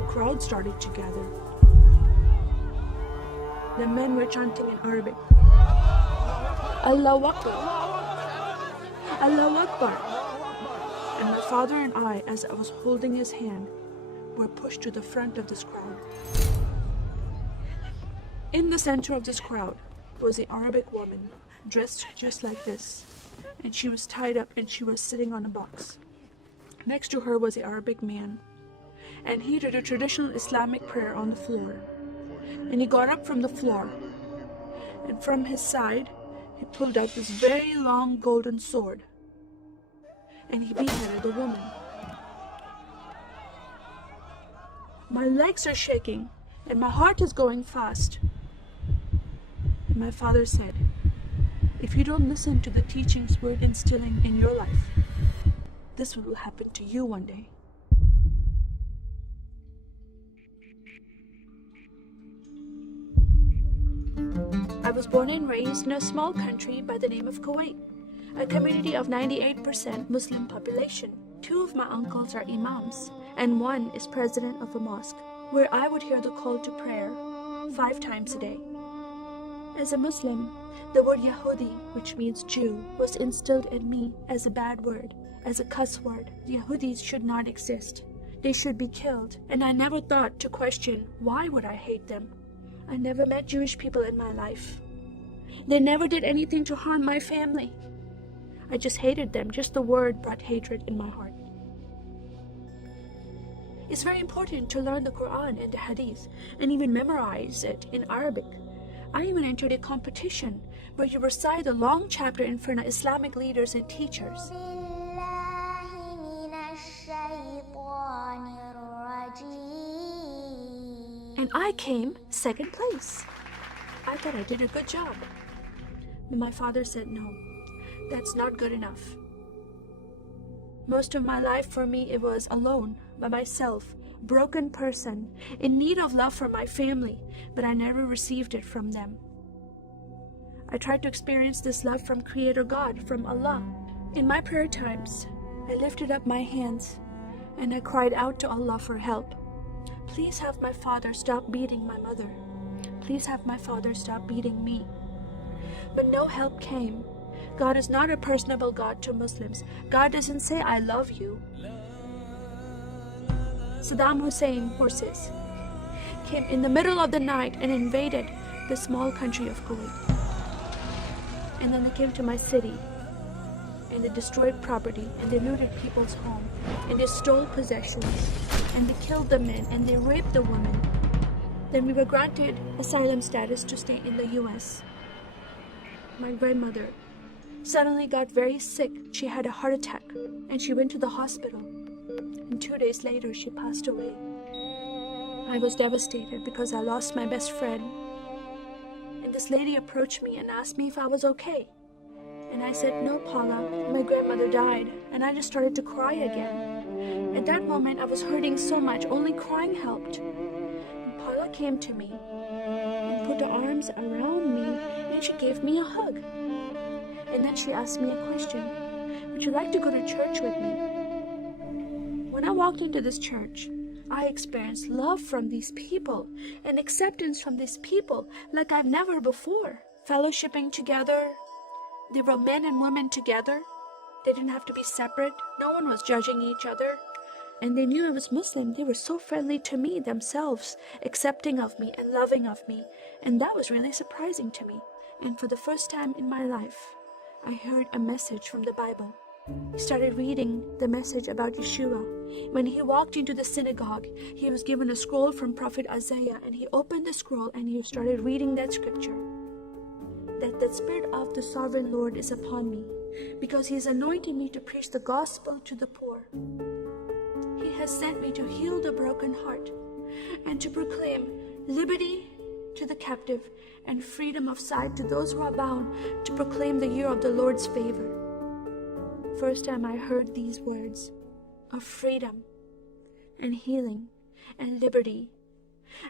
a crowd started to gather. The men were chanting in Arabic, Allahu Akbar, Allahu Akbar. And my father and I, as I was holding his hand, were pushed to the front of this crowd. In the center of this crowd was an Arabic woman, dressed just like this, and she was tied up and she was sitting on a box. Next to her was an Arabic man, and he did a traditional Islamic prayer on the floor. And he got up from the floor, and from his side, he pulled out this very long golden sword, and he beheaded the woman. My legs are shaking, and my heart is going fast. And my father said, if you don't listen to the teachings we're instilling in your life, this will happen to you one day. I was born and raised in a small country by the name of Kuwait, a community of 98% Muslim population. 2 of my uncles are imams, and 1 is president of a mosque, where I would hear the call to prayer 5 times a day. As a Muslim, the word Yahudi, which means Jew, was instilled in me as a bad word, as a cuss word. Yahudis should not exist. They should be killed, and I never thought to question why would I hate them. I never met Jewish people in my life. They never did anything to harm my family. I just hated them. Just the word brought hatred in my heart. It's very important to learn the Quran and the Hadith and even memorize it in Arabic. I even entered a competition where you recite a long chapter in front of Islamic leaders and teachers. And I came 2nd place. I thought I did a good job. But my father said, no, that's not good enough. Most of my life for me, it was alone, by myself, broken person, in need of love from my family, but I never received it from them. I tried to experience this love from Creator God, from Allah. In my prayer times, I lifted up my hands and I cried out to Allah for help. Please have my father stop beating my mother. Please have my father stop beating me. But no help came. God is not a personable God to Muslims. God doesn't say, I love you. Saddam Hussein forces came in the middle of the night and invaded the small country of Kuwait. And then they came to my city and they destroyed property and they looted people's home and they stole possessions and they killed the men and they raped the women. Then we were granted asylum status to stay in the US. My grandmother suddenly got very sick. She had a heart attack and she went to the hospital. And 2 days later, she passed away. I was devastated because I lost my best friend. And this lady approached me and asked me if I was okay. And I said, no, Paula, my grandmother died. And I just started to cry again. At that moment, I was hurting so much, only crying helped. And Paula came to me and put her arms around me and she gave me a hug. And then she asked me a question. Would you like to go to church with me? When I walked into this church, I experienced love from these people and acceptance from these people like I've never before. Fellowshipping together. They were men and women together. They didn't have to be separate. No one was judging each other. And they knew I was Muslim. They were so friendly to me themselves, accepting of me and loving of me. And that was really surprising to me. And for the first time in my life, I heard a message from the Bible. He started reading the message about Yeshua. When he walked into the synagogue, he was given a scroll from Prophet Isaiah, and he opened the scroll and he started reading that scripture. That the Spirit of the Sovereign Lord is upon me, because he has anointed me to preach the gospel to the poor. He has sent me to heal the broken heart and to proclaim liberty to the captive and freedom of sight to those who are bound, to proclaim the year of the Lord's favor. First time I heard these words of freedom and healing and liberty.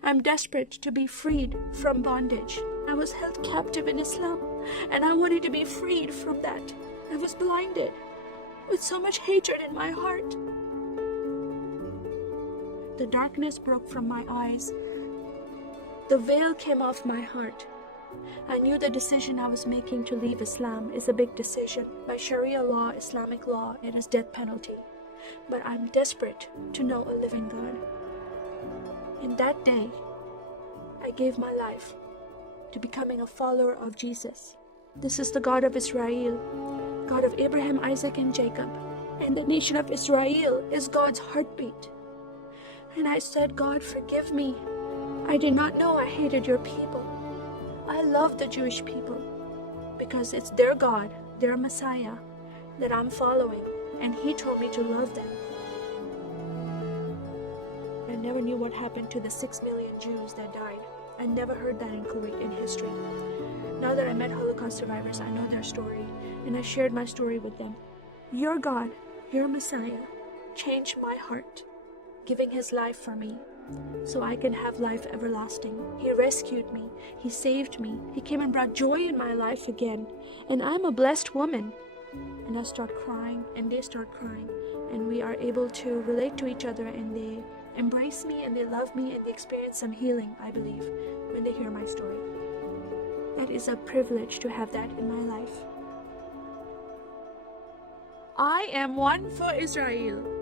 I'm desperate to be freed from bondage. I was held captive in Islam and I wanted to be freed from that. I was blinded with so much hatred in my heart. The darkness broke from my eyes. The veil came off my heart. I knew the decision I was making to leave Islam is a big decision. By Sharia law, Islamic law, it is death penalty. But I'm desperate to know a living God. In that day, I gave my life to becoming a follower of Jesus. This is the God of Israel, God of Abraham, Isaac, and Jacob. And the nation of Israel is God's heartbeat. And I said, God, forgive me. I did not know I hated your people. I love the Jewish people because it's their God, their Messiah that I'm following. And he told me to love them. I never knew what happened to the 6 million Jews that died. I never heard that in Kuwait in history. Now that I met Holocaust survivors, I know their story, and I shared my story with them. Your God, your Messiah, changed my heart, giving his life for me, so I can have life everlasting. He rescued me. He saved me. He came and brought joy in my life again. And I'm a blessed woman. And I start crying, and they start crying, and we are able to relate to each other, and they embrace me, and they love me, and they experience some healing, I believe, when they hear my story. It is a privilege to have that in my life. I am one for Israel.